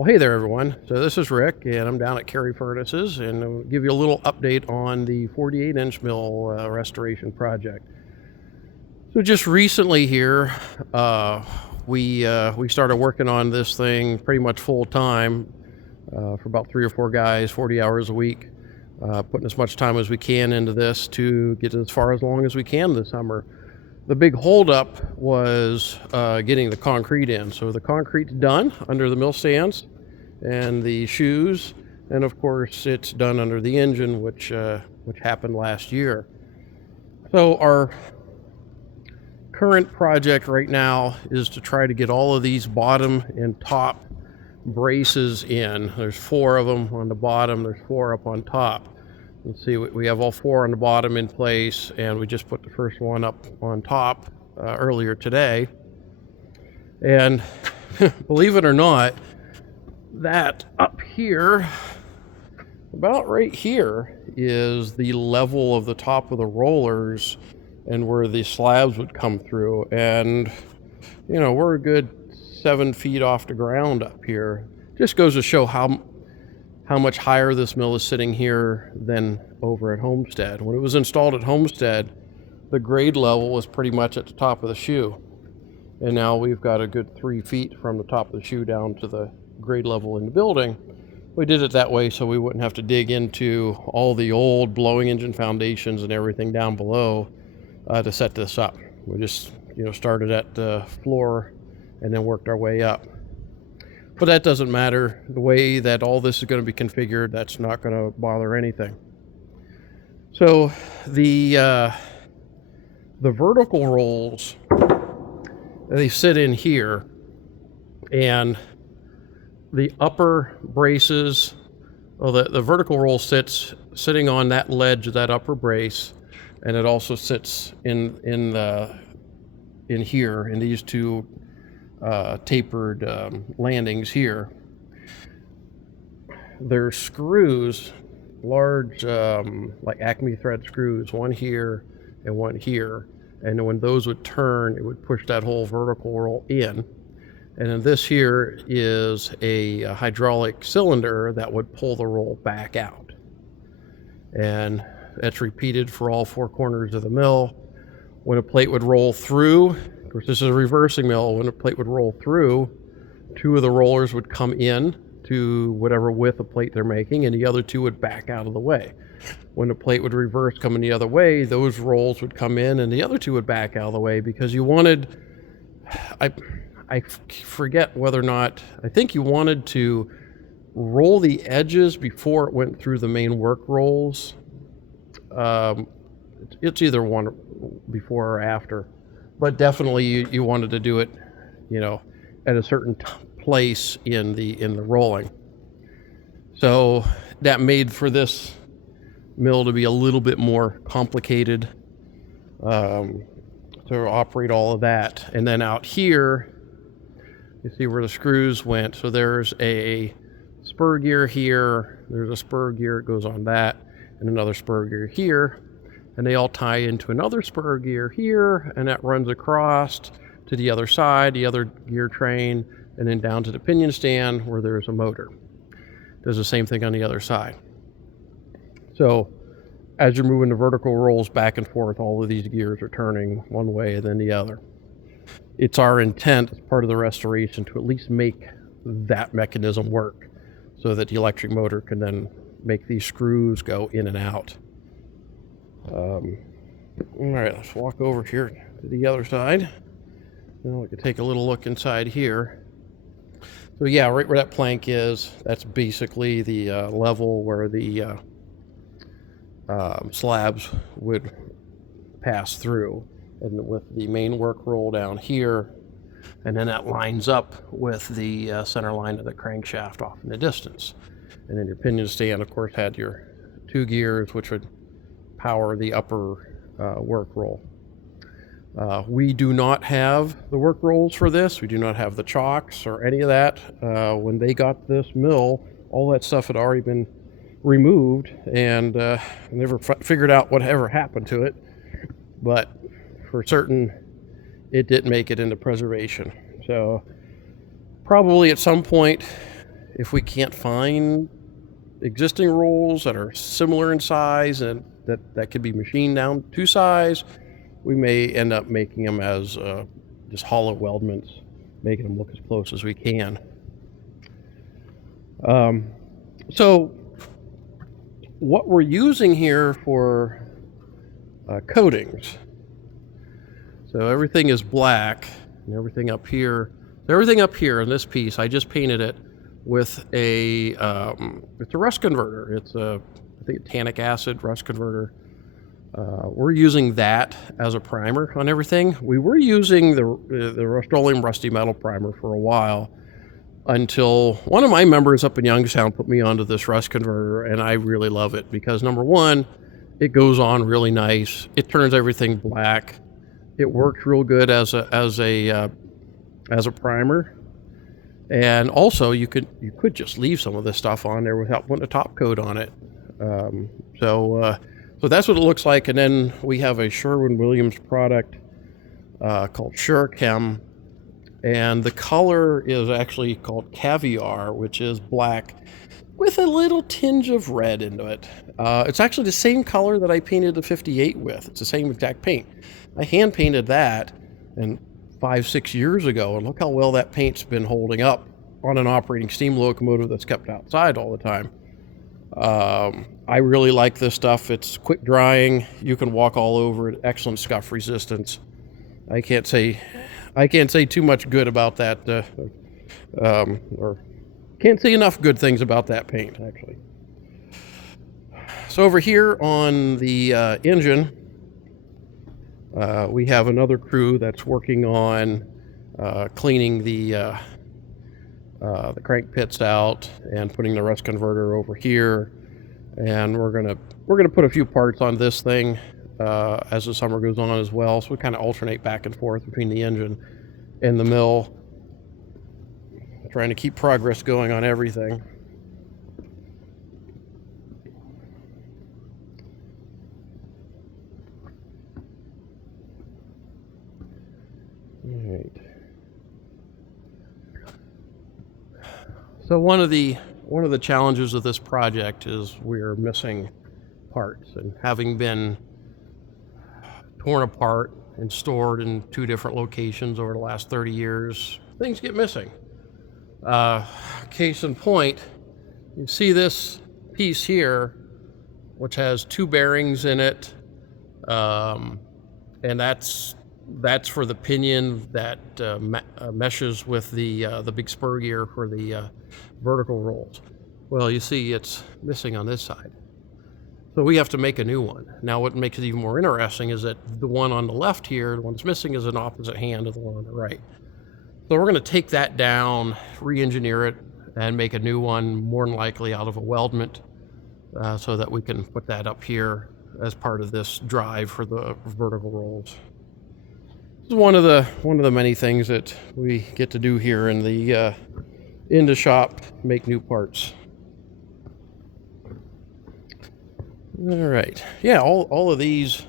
Well, hey there, everyone. So this is Rick, and I'm down at Carrie Furnaces, and I'll give you a little update on the 48-inch mill restoration project. So just recently here, we started working on this thing pretty much full time for about 3 or 4 guys, 40 hours a week, putting as much time as we can into this to get as far as long as we can this summer. The big holdup was getting the concrete in. So the concrete's done under the mill stands and the shoes, and of course it's done under the engine, which happened last year. So our current project right now is to try to get all of these bottom and top braces in. There's 4 of them on the bottom, there's 4 up on top. You can see we have all 4 on the bottom in place, and we just put the first one up on top earlier today. And believe it or not, that up here, about right here, is the level of the top of the rollers and where the slabs would come through. And, you know, we're a good 7 feet off the ground up here. Just goes to show how much higher this mill is sitting here than over at Homestead. When it was installed at Homestead, the grade level was pretty much at the top of the shoe. And now we've got a good 3 feet from the top of the shoe down to the grade level in the building. We did it that way so we wouldn't have to dig into all the old blowing engine foundations and everything down below to set this up. We just, started at the floor and then worked our way up. But that doesn't matter. The way that all this is going to be configured, that's not going to bother anything. So the vertical rolls, they sit in here, and the upper braces, the vertical roll sitting on that ledge of that upper brace, and it also sits in here in these 2 tapered landings here. There's screws, large like Acme thread screws, one here and one here, and when those would turn, it would push that whole vertical roll in. And then this here is a hydraulic cylinder that would pull the roll back out, and that's repeated for all 4 corners of the mill. When a plate would roll through, of course, this is a reversing mill. When a plate would roll through, 2 of the rollers would come in to whatever width of plate they're making, and the other 2 would back out of the way. When the plate would reverse coming the other way, those rolls would come in and the other 2 would back out of the way, because you wanted, I forget whether or not, I think you wanted to roll the edges before it went through the main work rolls. It's either one before or after. But definitely you wanted to do it, at a certain place in the rolling. So that made for this mill to be a little bit more complicated to operate all of that. And then out here, you see where the screws went. So there's a spur gear here, there's a spur gear, it goes on that, and another spur gear here. And they all tie into another spur gear here, and that runs across to the other side, the other gear train, and then down to the pinion stand where there's a motor. Does the same thing on the other side. So as you're moving the vertical rolls back and forth, all of these gears are turning one way and then the other. It's our intent as part of the restoration to at least make that mechanism work so that the electric motor can then make these screws go in and out. All right, let's walk over here to the other side. Now we can take a little look inside here. So yeah, right where that plank is, that's basically the level where the slabs would pass through, and with the main work roll down here, and then that lines up with the center line of the crankshaft off in the distance. And then your pinion stand, of course, had your 2 gears, which would power the upper work roll. We do not have the work rolls for this. We do not have the chocks or any of that. When they got this mill, all that stuff had already been removed, and never figured out whatever happened to it. But for certain, it didn't make it into preservation. So probably at some point if we can't find existing rolls that are similar in size and that could be machined down to size, we may end up making them as just hollow weldments, making them look as close as we can. So what we're using here for coatings, so everything is black, and everything up here in this piece, I just painted it with it's a rust converter. It's I think tannic acid rust converter. We're using that as a primer on everything. We were using the Rust-Oleum Rusty Metal primer for a while, until one of my members up in Youngstown put me onto this rust converter, and I really love it because, number one, it goes on really nice. It turns everything black. It works real good as a primer. And also, you could just leave some of this stuff on there without putting a top coat on it. So that's what it looks like. And then we have a Sherwin-Williams product called SureChem, and the color is actually called Caviar, which is black with a little tinge of red into it. It's actually the same color that I painted the 58 with. It's the same exact paint. I hand painted that and 5-6 years ago, and look how well that paint's been holding up on an operating steam locomotive that's kept outside all the time. I really like this stuff. It's quick drying. You can walk all over it. Excellent scuff resistance. I can't say too much good about that, or can't say enough good things about that paint, actually. So over here on the engine, we have another crew that's working on cleaning the crank pits out and putting the rust converter over here. And we're gonna put a few parts on this thing as the summer goes on as well. So we kind of alternate back and forth between the engine and the mill, trying to keep progress going on everything. All right. So one of the challenges of this project is we're missing parts, and having been torn apart and stored in 2 different locations over the last 30 years, things get missing. Case in point, you see this piece here, which has 2 bearings in it, and that's for the pinion that meshes with the big spur gear for the vertical rolls. Well, you see it's missing on this side. So we have to make a new one. Now what makes it even more interesting is that the one on the left here, the one that's missing, is an opposite hand of the one on the right. So we're gonna take that down, re-engineer it, and make a new one, more than likely out of a weldment, so that we can put that up here as part of this drive for the vertical rolls. This is one of the many things that we get to do here in the shop, make new parts. All right, yeah, all of these,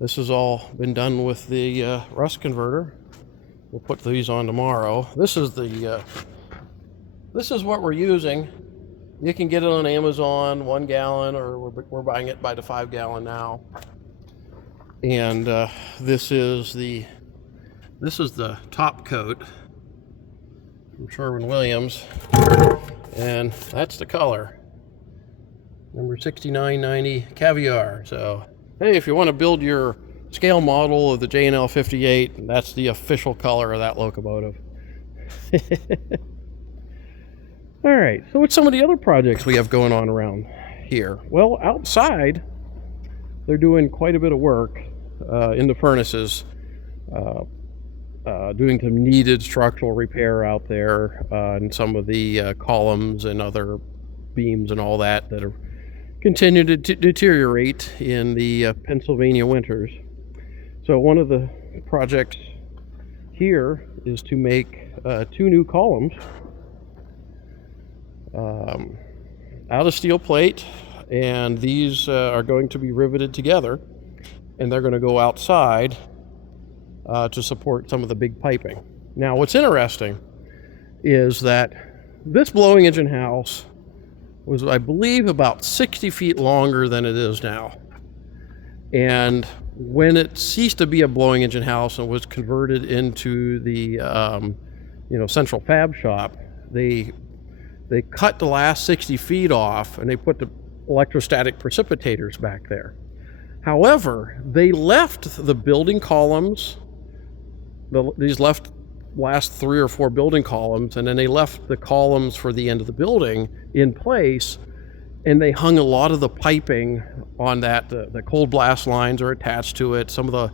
this has all been done with the rust converter. We'll put these on tomorrow. This is what we're using. You can get it on Amazon, 1 gallon, or we're buying it by the 5 gallon now. And this is the top coat from Sherwin-Williams, and that's the color. Number 6990 Caviar. So, hey, if you want to build your scale model of the J&L 58, that's the official color of that locomotive. All right, so what's some of the other projects we have going on around here? Well, outside, they're doing quite a bit of work in the furnaces, doing some needed structural repair out there, and some of the columns and other beams and all that are continue to deteriorate in the Pennsylvania winters. So one of the projects here is to make 2 new columns out of steel plate, and these are going to be riveted together, and they're going to go outside to support some of the big piping. Now what's interesting is that this blowing engine house was, I believe, about 60 feet longer than it is now. And when it ceased to be a blowing engine house and was converted into the central fab shop, they cut the last 60 feet off and they put the electrostatic precipitators back there. However, they left the building columns, these last 3 or 4 building columns, and then they left the columns for the end of the building in place, and they hung a lot of the piping on that. The cold blast lines are attached to it. Some of the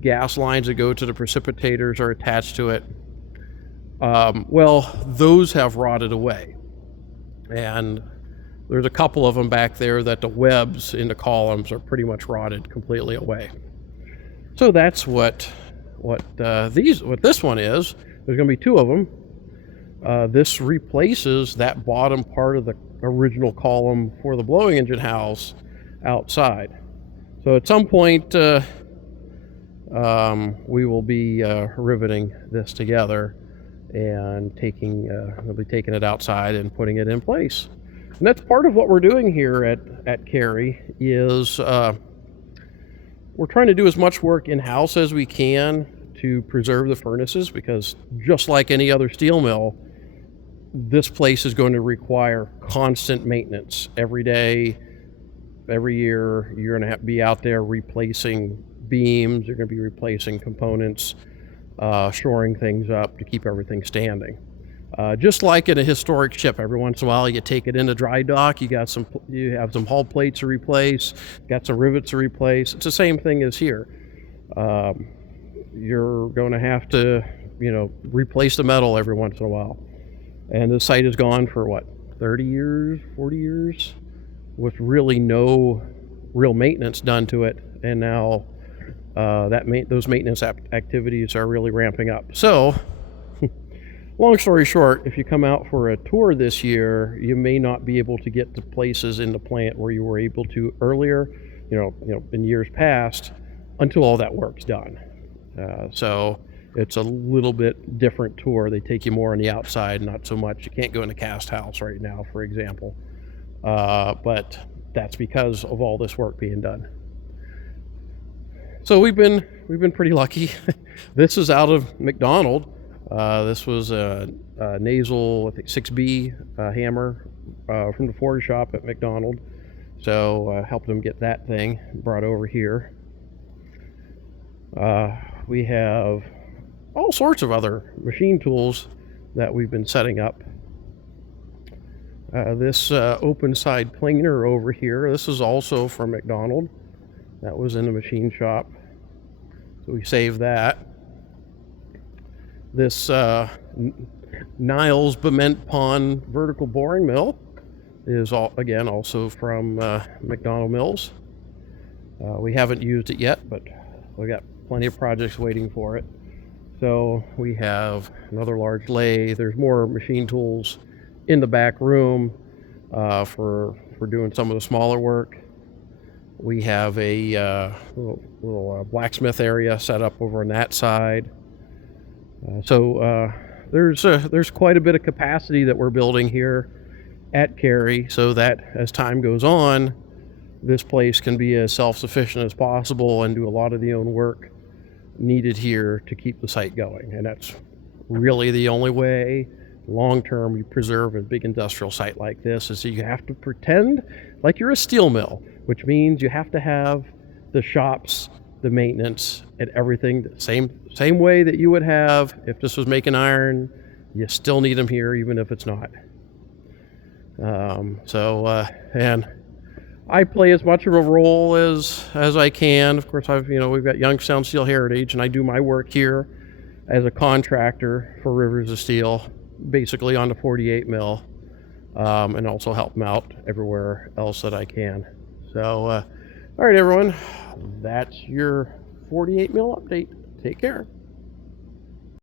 gas lines that go to the precipitators are attached to it. Well, those have rotted away. And there's a couple of them back there that the webs in the columns are pretty much rotted completely away. So that's what this one is. There's going to be 2 of them. This replaces that bottom part of the original column for the blowing engine house outside. So at some point we will be riveting this together and we'll be taking it outside and putting it in place. And that's part of what we're doing here at Carrie is we're trying to do as much work in-house as we can to preserve the furnaces, because just like any other steel mill, this place is going to require constant maintenance every day, every year. You're going to be out there replacing beams, you're going to be replacing components, shoring things up to keep everything standing. Just like in a historic ship, every once in a while you take it into dry dock, you have some hull plates to replace, got some rivets to replace. It's the same thing as here. You're going to have to, replace the metal every once in a while. And the site is gone for what, 30 years, 40 years, with really no real maintenance done to it. And now those maintenance activities are really ramping up. So, long story short, if you come out for a tour this year, you may not be able to get to places in the plant where you were able to earlier, in years past, until all that work's done. So it's a little bit different tour. They take you more on the outside, not so much. You can't go in the cast house right now, for example. But that's because of all this work being done. So we've been pretty lucky. This is out of McDonald. This was a nasal, I think 6B hammer from the Ford shop at McDonald. So helped them get that thing brought over here. We have all sorts of other machine tools that we've been setting up. This open side planer over here, this is also from McDonald. That was in the machine shop, so we saved that. This Niles Bement Pond vertical boring mill is also from McDonald Mills. We haven't used it yet, but we got plenty of projects waiting for it. So we have another large lathe. There's more machine tools in the back room for doing some of the smaller work. We have a little blacksmith area set up over on that side. So there's quite a bit of capacity that we're building here at Carrie, so that as time goes on, this place can be as self-sufficient as possible and do a lot of the own work needed here to keep the site going. And that's really the only way long-term you preserve a big industrial site like this, is that you have to pretend like you're a steel mill, which means you have to have the shops, the maintenance, and everything the same way that you would have if this was making iron. You still need them here, even if it's not. And I play as much of a role as I can. Of course, we've got Youngstown Steel Heritage, and I do my work here as a contractor for Rivers of Steel, basically on the 48 mill, and also help them out everywhere else that I can. So, all right, everyone, that's your 48 mill update. Take care.